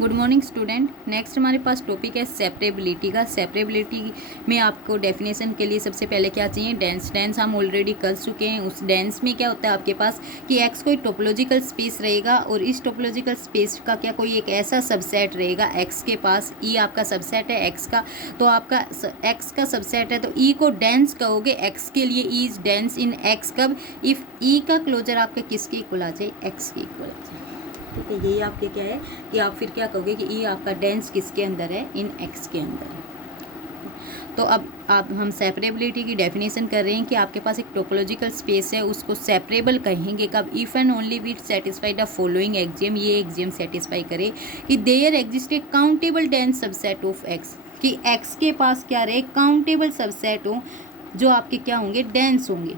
Good morning student. Next हमारे पास topic है सेपरेबिलिटी का। सेपरेबिलिटी में आपको डेफिनेशन के लिए सबसे पहले क्या चाहिए, डेंस। डेंस हम ऑलरेडी कर चुके हैं। उस डेंस में क्या होता है आपके पास कि एक्स कोई टोपोलॉजिकल स्पेस रहेगा और इस टोपोलॉजिकल स्पेस का क्या कोई एक ऐसा सबसेट रहेगा एक्स के पास। ई आपका सबसेट है एक्स का, तो आपका एक्स का सबसेट है तो ई को डेंस कहोगे एक्स के लिए। E is dense in x कब, इफ़ ई का क्लोजर आपका किसके इक्वल आ जाए, एक्स के इक्वल आ जाए। ठीक है, यही आपके क्या है कि आप फिर क्या कहोगे कि ये आपका डेंस किसके अंदर है, इन एक्स के अंदर है। तो अब हम सेपरेबिलिटी की डेफिनेशन कर रहे हैं कि आपके पास एक टोपोलॉजिकल स्पेस है, उसको सेपरेबल कहेंगे कब, if and only which satisfy the following axiom. ये एक्सियम सेटिस्फाई करे कि there exist a countable dense subset of X, कि एक्स के पास क्या रहे, काउंटेबल सबसेट हो जो आपके क्या होंगे, डेंस होंगे।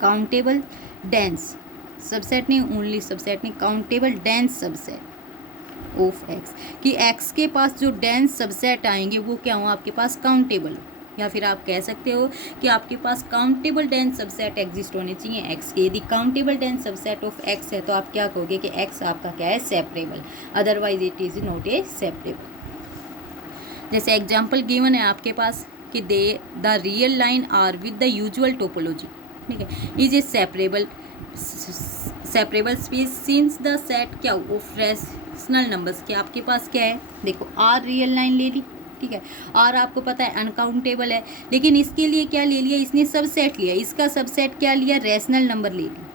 काउंटेबल डेंस सबसेट नहीं, ओनली सबसेट नहीं, countable dense subset of X, कि एक्स के पास जो डेंस सबसेट आएंगे वो क्या हो, आपके पास काउंटेबल। या फिर आप कह सकते हो कि आपके पास काउंटेबल डेंस सबसेट एग्जिस्ट होने चाहिए एक्स के। यदि countable dense subset of x है तो आप क्या कहोगे कि एक्स आपका क्या है, separable, otherwise it is not a separable. जैसे एग्जाम्पल गिवन है आपके पास कि they the real line R with the usual topology, ठीक है, is a separable space since the set क्या ऑफ रैशनल नंबर्स, क्या आपके पास क्या है, देखो आर रियल लाइन ले ली, ठीक है, और आपको पता है अनकाउंटेबल है, लेकिन इसके लिए क्या ले लिया इसने, सबसेट लिया, इसका सबसेट क्या लिया, रैशनल नंबर ले लिया,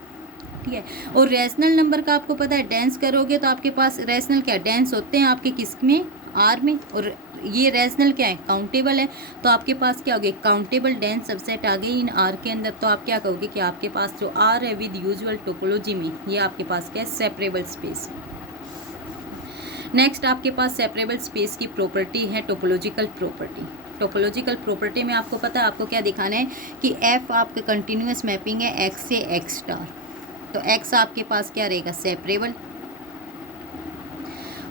ठीक है। और रैशनल नंबर का आपको पता है डेंस करोगे तो आपके पास रैशनल क्या डेंस होते हैं आपके किस में, आर में, और ये रैशनल क्या है, काउंटेबल है, तो आपके पास क्या हो गया, काउंटेबल डेंस सबसेट आ गई इन आर के अंदर। तो आप क्या कहोगे कि आपके पास जो आर है विद यूजुअल टोपोलॉजी में, ये आपके पास क्या है, सेपरेबल स्पेस। नेक्स्ट आपके पास सेपरेबल स्पेस की प्रॉपर्टी है टोपोलॉजिकल प्रॉपर्टी। टोपोलॉजिकल प्रॉपर्टी में आपको पता है आपको क्या दिखाना है कि एफ आपका कंटिन्यूस मैपिंग है एक्स से एक्स स्टार, तो एक्स आपके पास क्या रहेगा, सेपरेबल,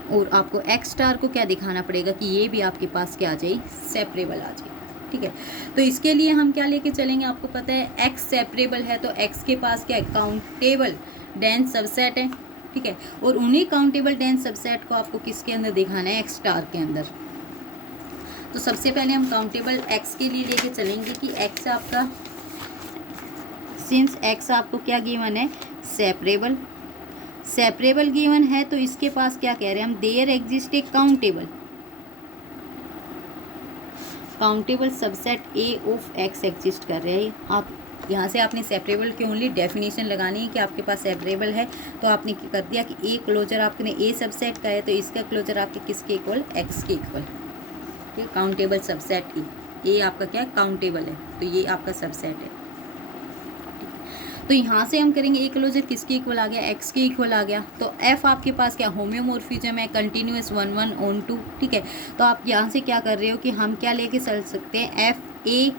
और आपको एक्स स्टार को क्या दिखाना पड़ेगा कि ये भी आपके पास क्या आ जाए, सेपरेबल आ जाए, ठीक है। तो इसके लिए हम क्या लेके चलेंगे, आपको पता है एक्स सेपरेबल है तो एक्स के पास क्या है, काउंटेबल डेंस सबसेट है, ठीक है, और उन्हीं काउंटेबल डेंस सबसेट को आपको किसके अंदर दिखाना है, एक्स स्टार के अंदर। तो सबसे पहले हम काउंटेबल एक्स के लिए लेके चलेंगे कि एक्स आपका, सिंस एक्स आपको क्या गिवन है, सेपरेबल, सेपरेबल गिवन है तो इसके पास क्या कह रहे हैं हम, there exist a countable subset A of X exist कर रहे हैं। आप यहाँ से आपने सेपरेबल की ओनली डेफिनेशन लगानी है कि आपके पास सेपरेबल है, तो आपने क्या कर दिया कि ए क्लोजर आपने ए सबसेट का है तो इसका क्लोजर आपके किसके इक्वल, एक्स के इक्वल, ठीक है, काउंटेबल सबसेट ए आपका क्या है, काउंटेबल है, तो ये आपका सबसेट है। तो यहाँ से हम करेंगे ए क्लोजर किसके इक्वल आ गया, एक्स के इक्वल आ गया। तो एफ आपके पास क्या होम्योमॉर्फिज्म है, कंटिन्यूअस 1 1 ऑन 2, ठीक है। तो आप यहाँ से क्या कर रहे हो कि हम क्या लेके चल सकते हैं, एफ ए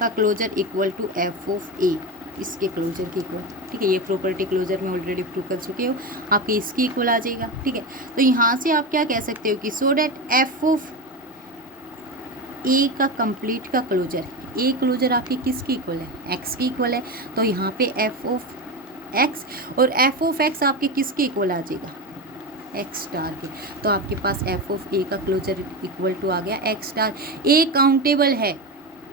का closure equal to F of A, इसके क्लोजर के इक्वल, ठीक है। ये प्रॉपर्टी क्लोजर में ऑलरेडी प्रूव कर चुके हो, आपके इसके इक्वल आ जाएगा, ठीक है। तो यहाँ से आप क्या कह सकते हो कि सो डैट एफ ऑफ ए का कंप्लीट का क्लोजर, ए क्लोजर आपकी किसकी इक्वल है, एक्स की इक्वल है, तो यहाँ पे एफ ऑफ एक्स और एफ ऑफ एक्स आपके किसके इक्वल आ जाएगा, एक्स स्टार के। तो आपके पास एफ ऑफ ए का क्लोजर इक्वल टू आ गया एक्स स्टार। ए काउंटेबल है,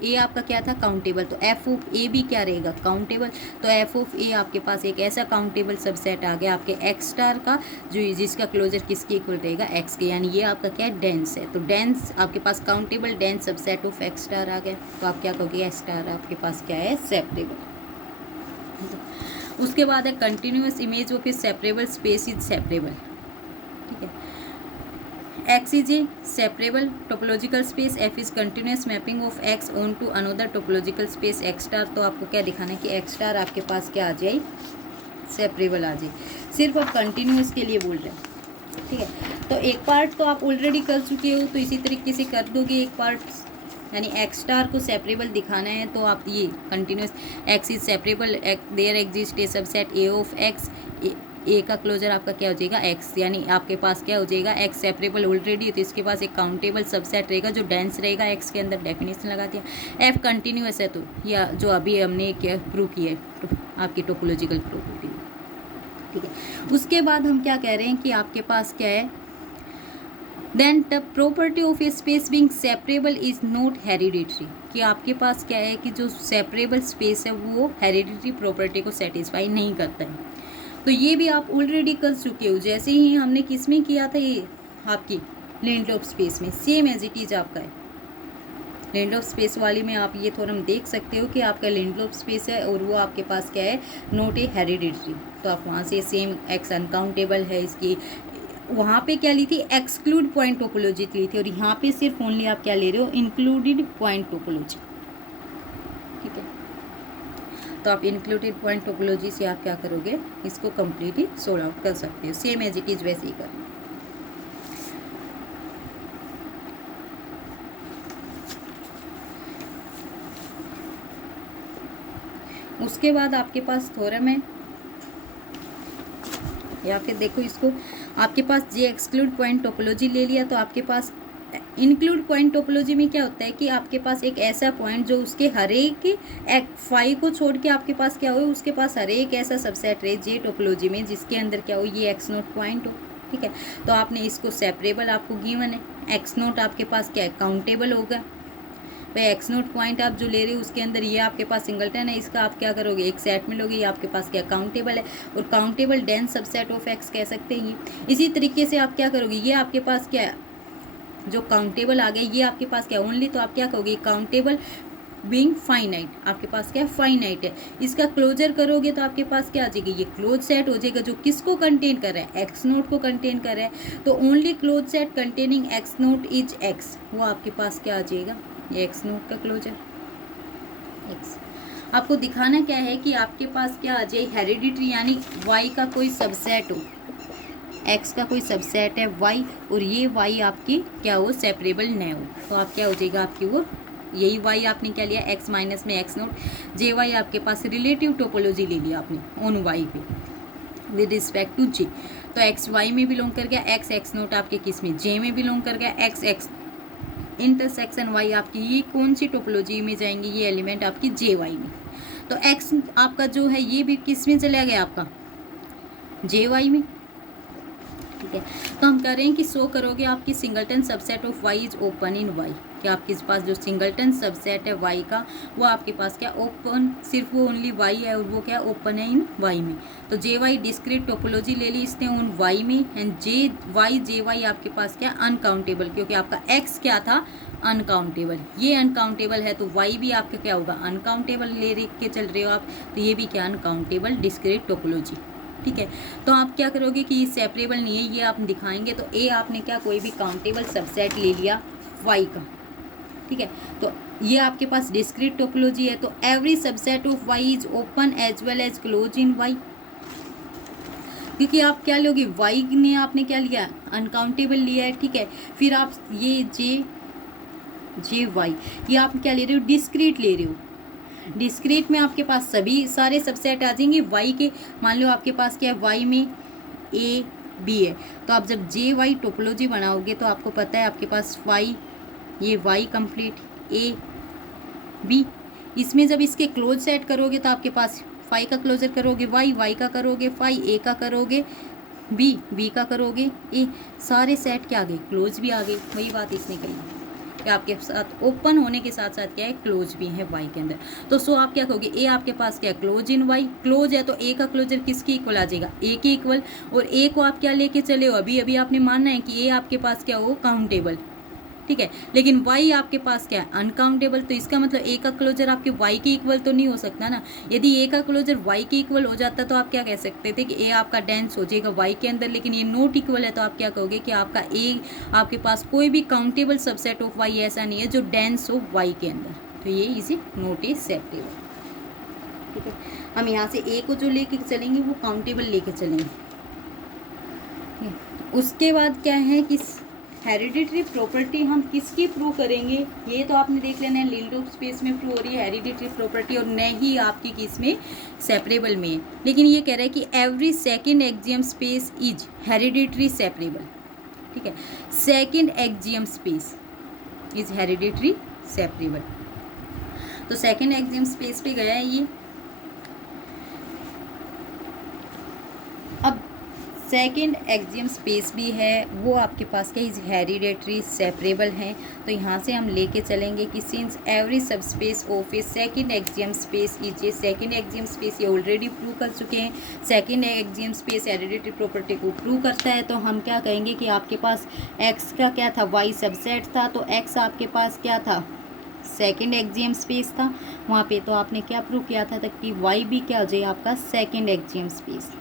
ए आपका क्या था, काउंटेबल, तो एफ ऑफ ए भी क्या रहेगा, काउंटेबल। तो एफ ऑफ ए आपके पास एक ऐसा काउंटेबल सबसेट आ गया आपके एक्स स्टार का जो जिसका क्लोजर किसके इक्वल रहेगा, एक्स के, यानी ये आपका क्या है, डेंस है। तो डेंस आपके पास countable dense subset of X star आ गया, तो आप क्या कहोगे, एक्स स्टार आपके पास क्या है, सेपरेबल। उसके बाद है continuous image of A separable space is separable, ठीक है। X is a separable topological space. F is continuous mapping of X onto another topological space X star। तो आपको क्या दिखाना है कि X star आपके पास क्या आ जाए, सेपरेबल आ जाए। सिर्फ आप कंटिन्यूस के लिए बोल रहे हैं, ठीक है। तो एक पार्ट तो आप ऑलरेडी कर चुके हो, तो इसी तरीके से कर दोगे एक पार्ट, यानी एक्स स्टार को सेपरेबल दिखाना है तो आप ये continuous X is separable, there exist a subset A of X, A का क्लोजर आपका क्या हो जाएगा, एक्स, यानी आपके पास क्या हो जाएगा, एक्स सेपरेबल ऑलरेडी है तो इसके पास एक काउंटेबल सबसेट रहेगा जो डेंस रहेगा एक्स के अंदर, डेफिनेशन लगा दिया। एफ कंटिन्यूस है तो या जो अभी हमने क्या प्रूव किया है आपकी टोपोलॉजिकल प्रॉपर्टी। ठीक है। उसके बाद हम क्या कह रहे हैं कि आपके पास क्या है, then the property of a space being separable is not hereditary, कि आपके पास क्या है कि जो सेपरेबल स्पेस है वो हेरिडिटरी प्रॉपर्टी को सेटिस्फाई नहीं करता है। तो ये भी आप ऑलरेडी कर चुके हो, जैसे ही हमने किस में किया था, ये आपकी लिंडलोफ स्पेस में, सेम एज इट इज आपका है। लिंडलोफ स्पेस वाली में आप ये थोड़ा देख सकते हो कि आपका लिंडलोफ स्पेस है और वो आपके पास क्या है, नॉट ए हेरिडिटरी। तो आप वहाँ से सेम एक्स अनकाउंटेबल है इसकी, वहाँ पे क्या ली थी, एक्सक्लूड पॉइंट टोपोलॉजी ली थी, और यहाँ पे सिर्फ ओनली आप क्या ले रहे हो, इंक्लूडेड पॉइंट टोपोलॉजी। ठीक है, तो आप इंक्लूडेड पॉइंट टोपोलॉजी से आप क्या करोगे, इसको कम्प्लीटली सोल्व आउट कर सकते हो, सेम एज इट इज वैसे ही करना। उसके बाद आपके पास थ्योरम है, या फिर देखो इसको, आपके पास जे एक्सक्लूड पॉइंट टोपोलॉजी ले लिया, तो आपके पास इंक्लूड पॉइंट टोपोलॉजी में क्या होता है कि आपके पास एक ऐसा पॉइंट जो उसके हर एक फाई को छोड़ के आपके पास क्या हो, उसके पास हर एक ऐसा सबसेट रहे जे टोपोलॉजी में जिसके अंदर क्या हो, ये एक्स नोट पॉइंट हो। ठीक है, तो आपने इसको सेपरेबल आपको गिवन है, एक्स नोट आपके पास क्या है, काउंटेबल होगा। भाई एक्स नोट पॉइंट आप जो ले रहे हो उसके अंदर ये आपके पास सिंगलटन है, इसका आप क्या करोगे, एक सेट में लोगे, ये आपके पास क्या काउंटेबल है, और countable dense subset of x कह सकते हैं ये। इसी तरीके से आप क्या करोगे, ये आपके पास क्या है, जो काउंटेबल आ गया, ये आपके पास क्या ओनली, तो आप क्या कहोगे, काउंटेबल बीइंग फाइनाइट, आपके पास क्या फाइनाइट है। इसका क्लोजर करोगे तो आपके पास क्या आ जाएगी, ये क्लोज सेट हो जाएगा, जो किसको कंटेन कर रहा है, एक्स नोट को कंटेन कर रहा है। तो only close set containing x note is x, वो आपके पास क्या आ जाएगा, ये एक्स नोट का क्लोजर एक्स। आपको दिखाना क्या है कि आपके पास क्या आ जाए, हेरिडिटरी, यानी वाई का कोई सबसेट हो, एक्स का कोई सबसेट है वाई, और ये वाई आपकी क्या हो, सेपरेबल न हो, तो आप क्या हो जाएगा, आपकी वो यही वाई आपने क्या लिया, एक्स माइनस में एक्स नोट, जे वाई आपके पास रिलेटिव टोपोलॉजी ले लिया आपने ऑन वाई पे विद रिस्पेक्ट टू जे। तो एक्स वाई में बिलोंग कर गया, एक्स एक्स नोट आपके किस में, जे में बिलोंग कर गया, एक्स एक्स इंटरसेक्शन वाई आपकी ये कौन सी टोपोलॉजी में जाएंगे, ये एलिमेंट आपकी जे वाई में। तो एक्स आपका जो है ये भी किस में चला गया, आपका जे वाई में। ठीक है, तो हम कह रहे हैं कि शो करोगे आपकी singleton subset of Y is open in Y, कि आपके पास जो सिंगलटन सबसेट है वाई का वो आपके पास क्या ओपन, सिर्फ वो ओनली वाई है और वो क्या ओपन है इन वाई में। तो जे वाई डिस्क्रीट टोपोलॉजी ले ली इसने उन वाई में, एंड जे वाई आपके पास क्या अनकाउंटेबल, क्योंकि आपका एक्स क्या था अनकाउंटेबल, ये अनकाउंटेबल है, तो वाई भी आपका क्या होगा अनकाउंटेबल ले के चल रहे हो आप, तो ये भी क्या अनकाउंटेबल डिस्क्रीट टोपोलॉजी। ठीक है, तो आप क्या करोगे कि ये सेपरेबल नहीं है, ये आप दिखाएंगे। तो ए आपने क्या कोई भी काउंटेबल सबसेट ले लिया वाई का, ठीक है, तो ये आपके पास डिस्क्रीट टोपोलॉजी है, तो every subset of Y is open as well as close in Y, क्योंकि आप क्या लोगे, वाई ने आपने क्या लिया अनकाउंटेबल लिया है। ठीक है, फिर आप ये जे वाई ये आप क्या ले रहे हो, डिस्क्रीट ले रहे हो, डिस्क्रीट में आपके पास सभी सारे सबसेट आ जाएंगे वाई के। मान लो आपके पास क्या है, वाई में ए बी है, तो आप जब जे वाई टोपोलॉजी बनाओगे तो आपको पता है आपके पास वाई, ये वाई कंप्लीट ए बी, इसमें जब इसके क्लोज सेट करोगे तो आपके पास फाई का क्लोजर करोगे वाई का करोगे फाई, ए का करोगे बी का करोगे ए, सारे सेट क्या आ गए, क्लोज भी आ गए। वही बात इसने कही कि आपके साथ ओपन होने के साथ साथ क्या है, क्लोज भी है वाई के अंदर। तो सो आप क्या कहोगे, ए आपके पास क्या है क्लोज इन वाई, क्लोज है तो ए का क्लोजर किसके इक्वल आ जाएगा, ए के इक्वल, और ए को आप क्या लेके चले हो, अभी अभी आपने मानना है कि ए आपके पास क्या हो काउंटेबल, ठीक है, लेकिन वाई आपके पास क्या है अनकाउंटेबल, तो इसका मतलब ए का क्लोजर आपके वाई के इक्वल तो नहीं हो सकता ना। यदि ए का क्लोजर वाई के इक्वल हो जाता तो आप क्या कह सकते थे कि ए आपका डेंस हो जाएगा वाई के अंदर, लेकिन ये नॉट इक्वल है, तो आप क्या कहोगे कि आपका ए आपके पास कोई भी काउंटेबल सबसेट ऑफ वाई ऐसा नहीं है जो डेंस हो वाई के अंदर, तो ये इज नॉट ए सेपरेबल। ठीक है, हम यहाँ से ए को जो लेके चलेंगे वो काउंटेबल लेके चलेंगे। उसके बाद क्या है कि हेरिडिटरी प्रॉपर्टी हम किसकी प्रूव करेंगे, ये तो आपने देख लेना है लिंडलोफ स्पेस में प्रूव हो रही है हेरिडिटरी प्रॉपर्टी, और न ही आपकी किस में सेपरेबल में है। लेकिन ये कह रहा है कि every second axiom space is hereditary separable. ठीक है, second axiom space is hereditary separable. तो सेकंड एक्सियम स्पेस पे गया है ये। सेकंड एक्सियम स्पेस भी है, वो आपके पास क्या इज हेरिडेटरी सेपरेबल हैं। तो यहाँ से हम लेके चलेंगे कि सिंस एवरी सब space of A second axiom space is a second axiom space, ये ऑलरेडी प्रूव कर चुके हैं। Second axiom space hereditary property को प्रूव करता है। तो हम क्या कहेंगे कि आपके पास एक्स का क्या था, वाई सबसेट था, तो एक्स आपके पास क्या था, सेकंड एक्सियम स्पेस था वहाँ पे। तो आपने क्या प्रूव किया था कि वाई भी क्या हो जाए आपका सेकंड एक्सियम स्पेस,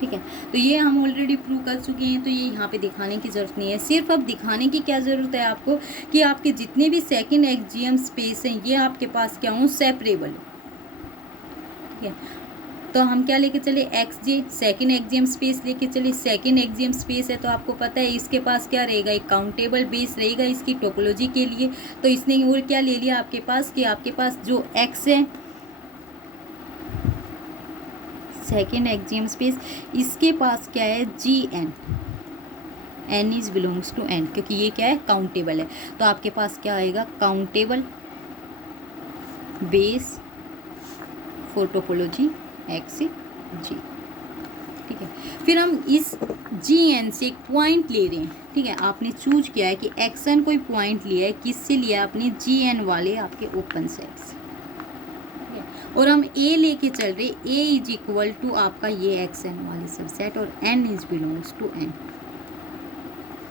ठीक है। तो ये हम ऑलरेडी प्रूव कर चुके हैं, तो ये यहाँ पे दिखाने की ज़रूरत नहीं है। सिर्फ अब दिखाने की क्या ज़रूरत है आपको कि आपके जितने भी सेकंड एक्सियम स्पेस हैं ये आपके पास क्या हों, सेपरेबल, ठीक है। तो हम क्या लेके चले, एक्स जे सेकेंड एक्सियम स्पेस लेके चले। सेकेंड एक्सियम स्पेस है तो आपको पता है इसके पास क्या रहेगा, एक काउंटेबल बेस रहेगा इसकी टोपोलॉजी के लिए। तो इसने और क्या ले लिया आपके पास कि आपके पास जो एक्स है सेकेंड एक्सियम स्पेस, इसके पास क्या है G N, N is belongs to N, क्योंकि ये क्या है काउंटेबल है। तो आपके पास क्या आएगा, countable base for topology X जी, ठीक है। फिर हम इस जी एन से एक पॉइंट ले रहे हैं, ठीक है। आपने चूज किया है कि एक्सन कोई पॉइंट लिया है, किससे लिया है आपने, जी एन वाले आपके ओपन सेट्स, और हम ए लेके चल रहे, ए इज इक्वल टू आपका ये एक्स एन वाले सबसेट और N is belongs to N,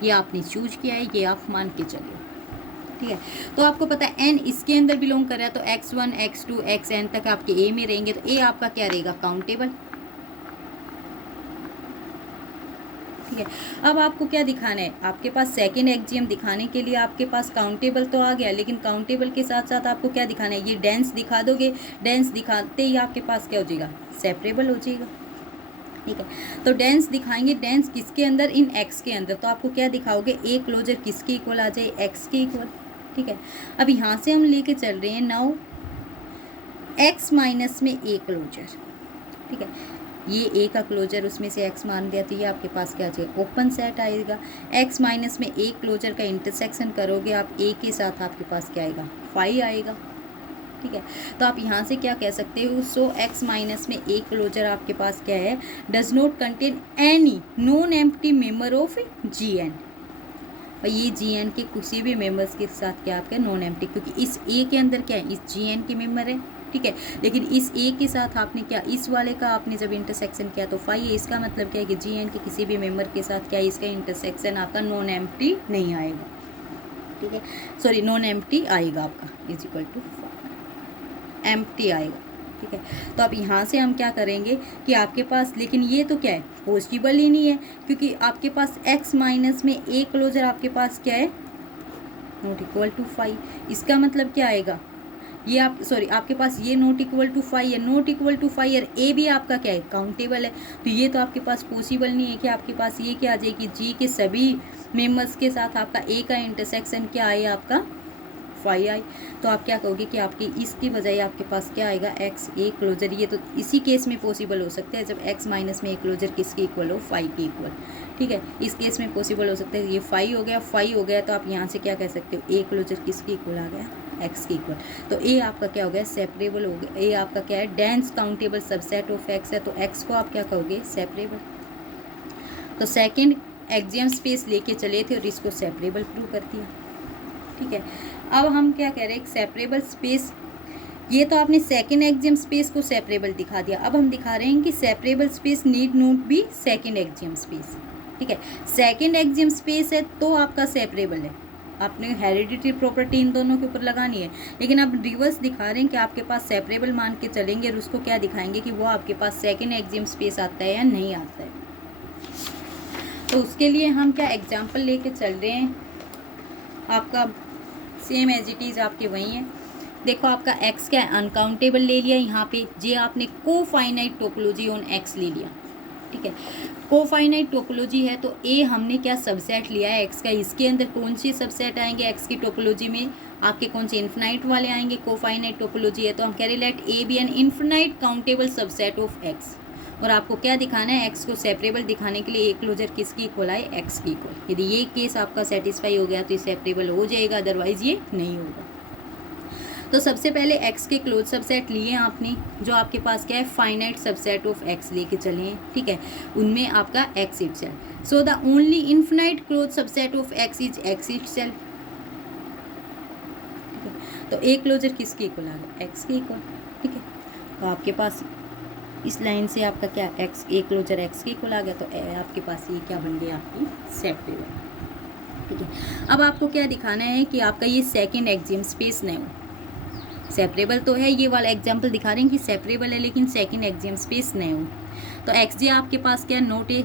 ये आपने चूज किया है, ये आप मान के चलिए, ठीक है। तो आपको पता है एन इसके अंदर बिलोंग कर रहा है, तो x1 x2 xn तक आपके ए में रहेंगे। तो ए आपका क्या रहेगा, काउंटेबल, ठीक है। अब आपको क्या दिखाना है, आपके पास सेकेंड एक्सियम दिखाने के लिए आपके पास काउंटेबल तो आ गया, लेकिन काउंटेबल के साथ साथ आपको क्या दिखाना है, ये डेंस दिखा दोगे। डेंस दिखाते ही आपके पास क्या हो जाएगा, सेपरेबल हो जाएगा, ठीक है। तो डेंस दिखाएंगे, डेंस किसके अंदर, इन एक्स के अंदर। तो आपको क्या दिखाओगे, ए क्लोजर किसके इक्वल आ जाए, एक्स के इक्वल, ठीक है। अब यहाँ से हम लेके चल रहे हैं नाउ एक्स माइनस में ए क्लोजर, ठीक है। ये ए का क्लोजर उसमें से एक्स मान दिया, तो ये आपके पास क्या आ जाएगा, ओपन सेट आएगा। एक्स माइनस में ए क्लोजर का इंटरसेक्शन करोगे आप ए के साथ, आपके पास क्या आएगा, फाई आएगा, ठीक है। तो आप यहाँ से क्या कह सकते हो, सो एक्स माइनस में ए क्लोजर आपके पास क्या है, does not contain any non empty member of G N. और ये जी एन के किसी भी मेंबर्स के साथ क्या आपका नॉन एम्प्टी, क्योंकि इस ए के अंदर क्या है, इस जी एन के मेंबर है, ठीक है। लेकिन इस ए के साथ आपने क्या, इस वाले का आपने जब इंटरसेक्शन किया तो फाई है, इसका मतलब क्या है कि जी एन के किसी भी मेंबर के साथ क्या है, इसका इंटरसेक्शन आपका नॉन एम्प्टी नहीं आएगा, ठीक है। सॉरी, नॉन एम्प्टी आएगा आपका, इज इक्वल टू एम्प्टी आएगा, ठीक है। तो अब यहाँ से हम क्या करेंगे कि आपके पास, लेकिन ये तो क्या है, पॉसिबल ही नहीं है, क्योंकि आपके पास x माइनस में ए क्लोजर आपके पास क्या है, नॉट इक्वल टू फाई। इसका मतलब क्या आएगा, ये आप सॉरी आपके पास ये नॉट इक्वल टू फाई है, नॉट इक्वल टू फाई और ए भी आपका क्या है, काउंटेबल है। तो ये तो आपके पास पॉसिबल नहीं है कि आपके पास ये क्या आ जाए कि जी के सभी मेंबर्स के साथ आपका ए का इंटरसेक्शन क्या आए, आपका फाई आई। तो आप क्या कहोगे कि आपकी इसकी बजाय आपके पास क्या आएगा, एक्स ए क्लोजर। ये तो इसी केस में पॉसिबल हो सकता है जब एक्स माइनस में ए क्लोजर किसके इक्वल हो, फाई के इक्वल, ठीक है। इस केस में पॉसिबल हो सकता है, ये फाई हो गया, फाई हो गया, तो आप यहाँ से क्या कह सकते हो, ए क्लोजर किसके इक्वल आ गया, एक्स के इक्वल। तो ए आपका क्या हो गया, सेपरेबल हो गया। ए आपका क्या है, dense countable subset of x है, तो एक्स को आप क्या कहोगे, सेपरेबल। तो सेकेंड एक्सियम स्पेस लेके चले थे और इसको सेपरेबल प्रूव कर दिया, ठीक है। अब हम क्या कह रहे हैं, सेपरेबल स्पेस, ये तो आपने सेकेंड एक्सियम स्पेस को सेपरेबल दिखा दिया। अब हम दिखा रहे हैं कि separable space need not B second axiom space, ठीक है। सेकेंड एक्सियम स्पेस है तो आपका सेपरेबल है, आपने हेरिडिटरी प्रॉपर्टी इन दोनों के ऊपर लगानी है। लेकिन अब रिवर्स दिखा रहे हैं कि आपके पास सेपरेबल मान के चलेंगे और उसको क्या दिखाएंगे कि वो आपके पास सेकेंड एक्सियम स्पेस आता है या नहीं आता है। तो उसके लिए हम क्या एग्जाम्पल लेके चल रहे हैं, आपका सेम एज इट इज़ आपके वही है। देखो आपका एक्स क्या है, अनकाउंटेबल ले लिया यहाँ पे, जे आपने कोफाइनाइट टोपोलॉजी ऑन एक्स ले लिया, ठीक है। कोफाइनाइट टोपोलॉजी है तो ए हमने क्या सबसेट लिया है एक्स का, इसके अंदर कौन से सबसेट आएंगे एक्स की टोपोलॉजी में, आपके कौन से इन्फिनाइट वाले आएंगे। कोफाइनाइट टोपोलॉजी है तो हम कह रहे let A be an infinite countable subset of X. और आपको क्या दिखाना है, एक्स को सेपरेबल दिखाने के लिए ए क्लोजर किसकी इक्वल आए, एक्स की इक्वल। यदि ये केस आपका सेटिस्फाई हो गया तो ये सेपरेबल हो जाएगा, अदरवाइज ये नहीं होगा। तो सबसे पहले एक्स के क्लोज सबसेट लिए आपने, जो आपके पास क्या है फाइनाइट सबसेट ऑफ एक्स लेके चले हैं, ठीक है, उनमें आपका x itself. So the only infinite close subset of x is x itself. तो ए क्लोजर किसके इक्वल आ गया, एक्स के इक्वल, ठीक है। तो आपके पास इस लाइन से आपका क्या एक्स, ए क्लोजर एक्स के इक्वल आ गया, तो आपके पास ये क्या बन गई आपकी सेपरेबल, ठीक है। अब आपको क्या दिखाना है कि आपका ये सेकंड एक्सियम स्पेस न हो। सेपरेबल तो है, ये वाला एग्जांपल दिखा रहे हैं कि सेपरेबल है लेकिन सेकंड एक्सियम स्पेस न हो। तो एक्स जे आपके पास क्या नोट ए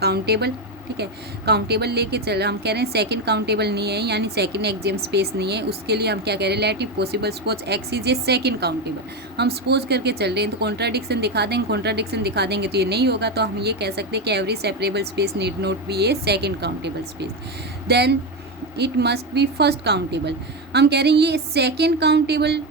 काउंटेबल, ठीक है, काउंटेबल लेके चल, हम कह रहे हैं सेकंड काउंटेबल नहीं है, यानी सेकंड एक्सियम स्पेस नहीं है, उसके लिए हम क्या कह रहे हैं relative possible suppose x is a second countable. हम सपोज करके चल रहे हैं, तो कॉन्ट्राडिक्शन दिखा देंगे, कॉन्ट्राडिक्शन दिखा देंगे तो ये नहीं होगा, तो हम ये कह सकते हैं कि every separable space need not be a second countable space, then it must be first countable. हम कह रहे हैं ये सेकंड काउंटेबल,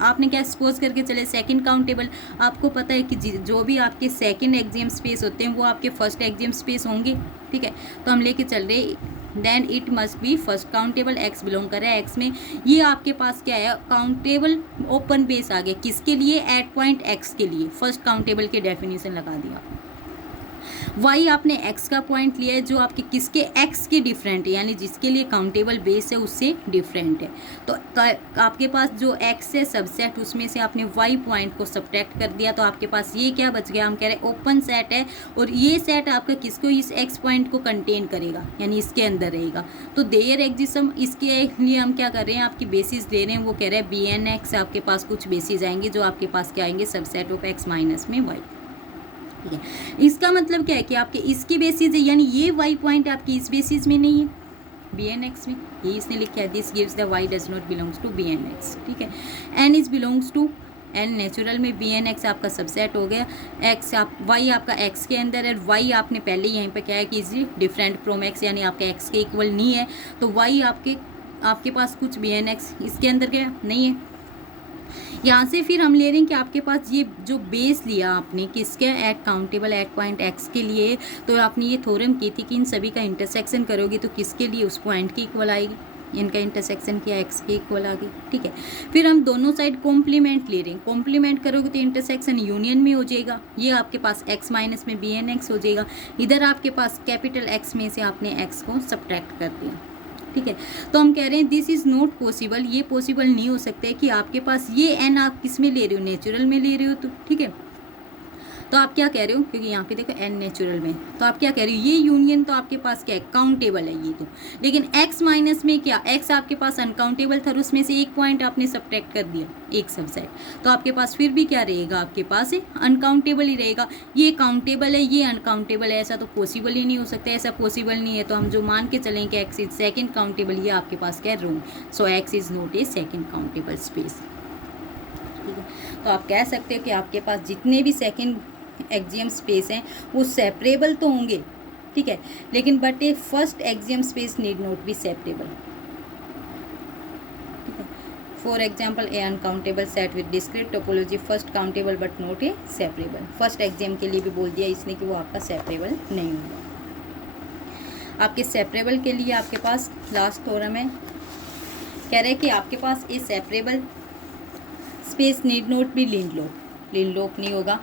आपने क्या सपोज करके चले सेकंड काउंटेबल, आपको पता है कि जो भी आपके सेकंड एक्सियम स्पेस होते हैं वो आपके फर्स्ट एक्सियम स्पेस होंगे, ठीक है। तो हम लेके चल रहे then it must be first countable, X belong कर रहा है एक्स में, ये आपके पास क्या है काउंटेबल ओपन बेस आ गया, किसके लिए एट पॉइंट एक्स के लिए, फर्स्ट काउंटेबल के डेफिनेशन लगा दिया। वाई आपने एक्स का पॉइंट लिया है जो आपके किसके एक्स के डिफरेंट है, यानी जिसके लिए काउंटेबल बेस है उससे डिफरेंट है। तो आपके पास जो एक्स है सबसेट, उसमें से आपने वाई पॉइंट को सब्ट्रैक्ट कर दिया, तो आपके पास ये क्या बच गया, हम कह रहे हैं ओपन सेट है, और ये सेट आपका किसको, इस एक्स पॉइंट को कंटेन करेगा, यानी इसके अंदर रहेगा। तो देयर एग्जिस्म, इसके लिए हम क्या कर रहे हैं, आपकी बेसिस दे रहे हैं, वो कह रहे हैं बी एन एक्स, आपके पास कुछ बेसिस आएंगे जो आपके पास क्या आएंगे, सबसेट ऑफ एक्स माइनस में वाई, ठीक है। इसका मतलब क्या है कि आपके इसकी बेसिस है, यानी ये वाई पॉइंट आपकी इस बेसिस में नहीं है, बी एन एक्स में, ये इसने लिखा है this gives the Y does not belongs to B N X, ठीक है। N is belongs to N, natural में बी एन एक्स आपका सबसेट हो गया, एक्स आप वाई आपका एक्स के अंदर है, वाई आपने पहले यहीं पे क्या है कि इज डिफरेंट फ्रॉम एक्स, यानी आपका एक्स के इक्वल नहीं है, तो वाई आपके पास कुछ बी एन एक्स इसके अंदर क्या नहीं है। यहाँ से फिर हम ले रहे हैं कि आपके पास ये जो बेस लिया आपने किसके at countable at point X के लिए, तो आपने ये थ्योरम की थी कि इन सभी का इंटरसेक्शन करोगे तो किसके लिए उस पॉइंट की इक्वल आएगी, इनका इंटरसेक्शन किया एक्स के इक्वल आ गई, ठीक है। फिर हम दोनों साइड कॉम्प्लीमेंट ले रहे हैं, कॉम्प्लीमेंट करोगे तो इंटरसेक्शन यूनियन में हो जाएगा, ये आपके पास एक्स माइनस में बी एन एक्स हो जाएगा, इधर आपके पास कैपिटल एक्स में से आपने एक्स को सब्ट्रैक्ट कर दिया, ठीक है। तो हम कह रहे हैं दिस इज़ नॉट पॉसिबल, ये पॉसिबल नहीं हो सकता है कि आपके पास ये एन आप किस में ले रहे हो, नेचुरल में ले रहे हो, तो ठीक है। तो आप क्या कह रहे हो, क्योंकि यहाँ पे देखो एन नेचुरल में, तो आप क्या कह रहे हो, ये यूनियन तो आपके पास क्या है काउंटेबल है ये तो, लेकिन एक्स माइनस में क्या, एक्स आपके पास अनकाउंटेबल था, उसमें से एक पॉइंट आपने सब्ट्रैक्ट कर दिया, एक सबसेट, तो आपके पास फिर भी क्या रहेगा, आपके पास अनकाउंटेबल ही रहेगा। ये काउंटेबल है, ये अनकाउंटेबल है, ऐसा तो पॉसिबल ही नहीं हो सकता, ऐसा पॉसिबल नहीं है, तो हम जो मान के चलें कि एक्स इज सेकेंड काउंटेबल, ये आपके पास क्या है wrong, so x is not A second countable space, ठीक है। तो आप कह सकते हो कि आपके पास जितने भी सेकेंड एक्सियम स्पेस हैं वो सेपरेबल तो होंगे, ठीक है, लेकिन but A first axiom space need not be separable, ठीक है। For example A uncountable set with discrete topology first countable but not a separable, first axiom के लिए भी बोल दिया इसने कि वो आपका सेपरेबल नहीं होगा। आपके सेपरेबल के लिए आपके पास लास्ट थ्योरम है, कह रहे हैं कि आपके पास a separable space need not be Lindelof नहीं होगा,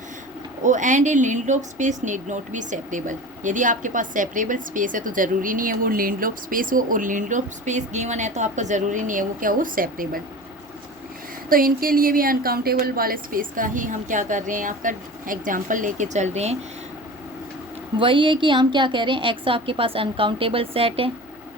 ओ and a Lindelof space need not be separable. यदि आपके पास सेपरेबल स्पेस है तो ज़रूरी नहीं है वो लिंडलोप स्पेस हो, और लिंडलोप स्पेस गिवन है तो आपको ज़रूरी नहीं है वो क्या हो सेपरेबल। तो इनके लिए भी अनकाउंटेबल वाले स्पेस का ही हम क्या कर रहे हैं, आपका एग्जांपल लेके चल रहे हैं। वही है कि हम क्या कह रहे हैं, एक्स आपके पास अनकाउंटेबल सेट है,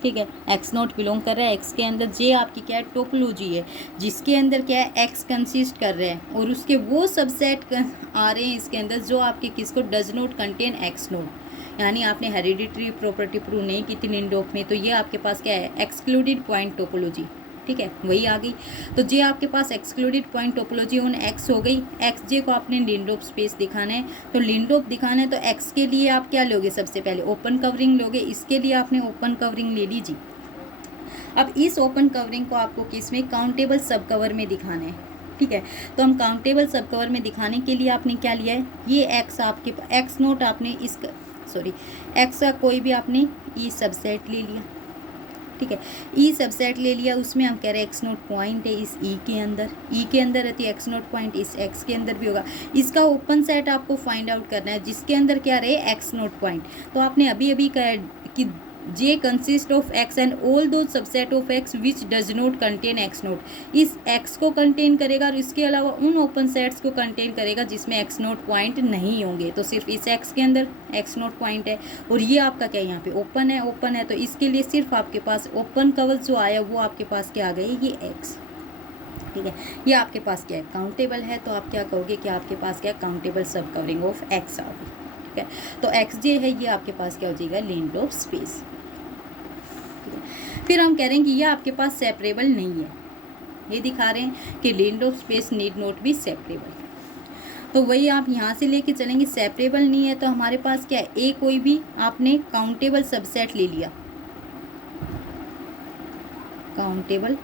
ठीक है, एक्स नोट बिलोंग कर रहा है एक्स के अंदर, जे आपकी क्या है टोपोलॉजी है जिसके अंदर क्या है एक्स कंसिस्ट कर रहे हैं, और उसके वो सबसेट आ रहे हैं इसके अंदर जो आपके किसको does not contain X note, यानी आपने हेरिडिटरी प्रॉपर्टी प्रूव नहीं की थी लिंडलोप में, तो ये आपके पास क्या है एक्सक्लूडेड पॉइंट टोपोलॉजी, ठीक है, वही आ गई। तो जे आपके पास excluded point topology on X हो गई, एक्स जे को आपने लिंडलोप स्पेस दिखाना है, तो लिंडलोप दिखाना है तो एक्स के लिए आप क्या लोगे, सबसे पहले ओपन कवरिंग लोगे, इसके लिए आपने ओपन कवरिंग ले लीजिए। अब इस ओपन कवरिंग को आपको किस में, काउंटेबल सब कवर में दिखाना है, ठीक है। तो हम काउंटेबल सब कवर में दिखाने के लिए आपने क्या लिया है, ये एक्स आपके एक्स नोट आपने एक्स का कोई भी आपने ई सबसेट ले लिया, ठीक है। ई सबसेट ले लिया, उसमें हम कह रहे हैं एक्स नोट पॉइंट है इस ई के अंदर रहती है एक्स नोट पॉइंट, इस एक्स के अंदर भी होगा। इसका ओपन सेट आपको फाइंड आउट करना है जिसके अंदर क्या रहे एक्स नोट पॉइंट। तो आपने अभी अभी कहा कि J consist of X and all दो subset of X which does not contain X not. इस एक्स को कंटेन करेगा और इसके अलावा उन ओपन सेट्स को कंटेन करेगा जिसमें एक्स नोट पॉइंट नहीं होंगे। तो सिर्फ इस एक्स के अंदर एक्स नोट पॉइंट है और ये आपका क्या यहाँ पे ओपन है। तो इसके लिए सिर्फ आपके पास ओपन कवर जो आया वो आपके पास क्या आ गई, ये एक्स, ठीक है। ये आपके पास क्या है, काउंटेबल है। तो आप क्या कहोगे कि आपके पास क्या काउंटेबल सब कवरिंग ऑफ एक्स आ गई, ठीक है। तो एक्स जे है ये आपके पास क्या हो जाएगा, लीनडोफ स्पेस। फिर हम कह रहे हैं कि ये आपके पास सेपरेबल नहीं है, ये दिखा रहे हैं कि Lindelof space need not be separable. तो वही आप यहाँ से लेके चलेंगे, सेपरेबल नहीं है तो हमारे पास क्या है, ए कोई भी आपने काउंटेबल सबसेट ले लिया, काउंटेबल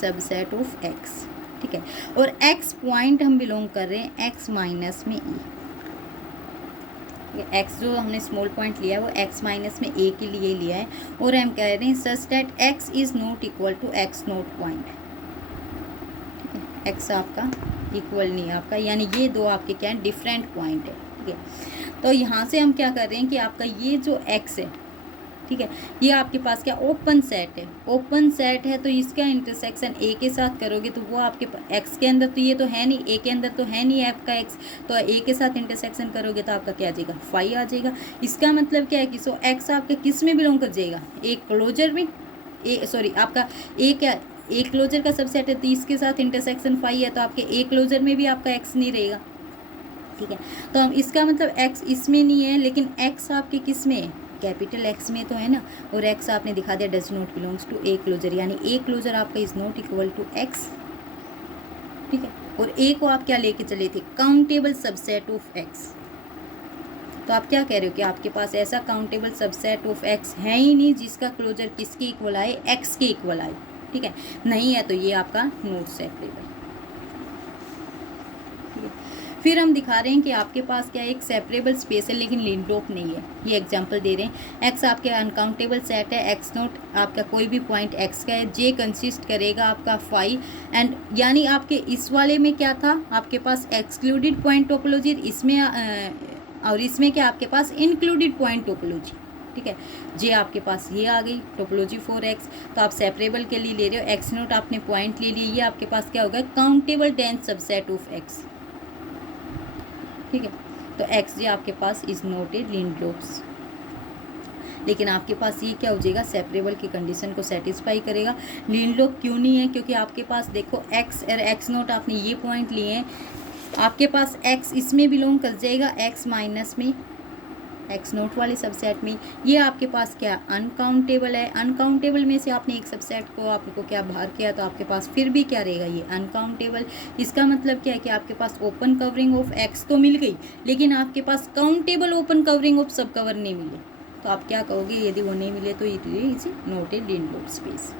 सबसेट ऑफ एक्स, ठीक है। और एक्स पॉइंट हम बिलोंग कर रहे हैं एक्स माइनस में ई, एक्स जो हमने स्मॉल पॉइंट लिया है वो एक्स माइनस में ए के लिए लिया है। और हम कह रहे हैं such that X is not equal to X naught point, ठीक है। एक्स आपका इक्वल नहीं है आपका, यानी ये दो आपके क्या है, डिफरेंट पॉइंट है, ठीक है। तो यहाँ से हम क्या कर रहे हैं कि आपका ये जो एक्स है, ठीक है, ये आपके पास क्या ओपन सेट है, ओपन सेट है। तो इसका इंटरसेक्शन ए के साथ करोगे तो वो आपके एक्स के अंदर, तो ये तो है नहीं, ए के अंदर तो है नहीं आपका एक्स, तो ए के साथ इंटरसेक्शन करोगे तो आपका क्या आ जाएगा, फाई आ जाएगा। इसका मतलब क्या है कि सो एक्स आपके किस में बिलोंग कर जाएगा, एक क्लोजर में, आपका ए क्या, ए क्लोजर का सबसेट है तो इसके साथ इंटरसेक्शन फाई है, तो आपके ए क्लोजर में भी आपका एक्स नहीं रहेगा, ठीक है। तो हम इसका मतलब एक्स इसमें नहीं है, लेकिन एक्स आपके किस में है, कैपिटल एक्स में तो है ना। और एक्स आपने दिखा दिया does not belongs to A closure, यानी ए क्लोजर आपका is not equal to X, ठीक है। और ए को आप क्या लेके चले थे, काउंटेबल सबसेट ऑफ एक्स। तो आप क्या कह रहे हो कि आपके पास ऐसा काउंटेबल सबसेट ऑफ एक्स है ही नहीं जिसका क्लोजर किसके इक्वल आए, एक्स के इक्वल आए, ठीक है। नहीं है तो ये आपका नॉट सेपरेबल। फिर हम दिखा रहे हैं कि आपके पास क्या एक सेपरेबल स्पेस है लेकिन लीनडोफ नहीं है। ये एग्जांपल दे रहे हैं, एक्स आपके अनकाउंटेबल सेट है, एक्स नोट आपका कोई भी पॉइंट एक्स का है, जे कंसिस्ट करेगा आपका फाई एंड, यानी आपके इस वाले में क्या था, आपके पास एक्सक्लूडेड पॉइंट टोपोलॉजी, इसमें और इसमें क्या आपके पास इंक्लूडेड पॉइंट टोपोलॉजी, ठीक है। जे आपके पास ये आ गई टोपोलॉजी फॉर एक्स। तो आप सेपरेबल के लिए ले रहे हो, एक्स नोट आपने पॉइंट ले लिए, ये आपके पास क्या होगा, countable dense subset of x, ठीक है। तो एक्स जे आपके पास इज नॉट ए लीनडोफ, लेकिन आपके पास ये क्या हो जाएगा, सेपरेबल की कंडीशन को सेटिस्फाई करेगा। लीनडोफ क्यों नहीं है, क्योंकि आपके पास देखो एक्स और एक्स नोट आपने ये पॉइंट लिए हैं, आपके पास एक्स इसमें बिलोंग कर जाएगा एक्स माइनस में, एक्स नोट वाले सबसेट में। ये आपके पास क्या अनकाउंटेबल है, अनकाउंटेबल में से आपने एक सबसेट को आपको क्या बाहर किया तो आपके पास फिर भी क्या रहेगा, ये अनकाउंटेबल। इसका मतलब क्या है कि आपके पास ओपन कवरिंग ऑफ एक्स तो मिल गई, लेकिन आपके पास काउंटेबल ओपन कवरिंग ऑफ सब कवर नहीं मिले। तो आप क्या कहोगे, यदि वो नहीं मिले तो it is not a Lindelof space.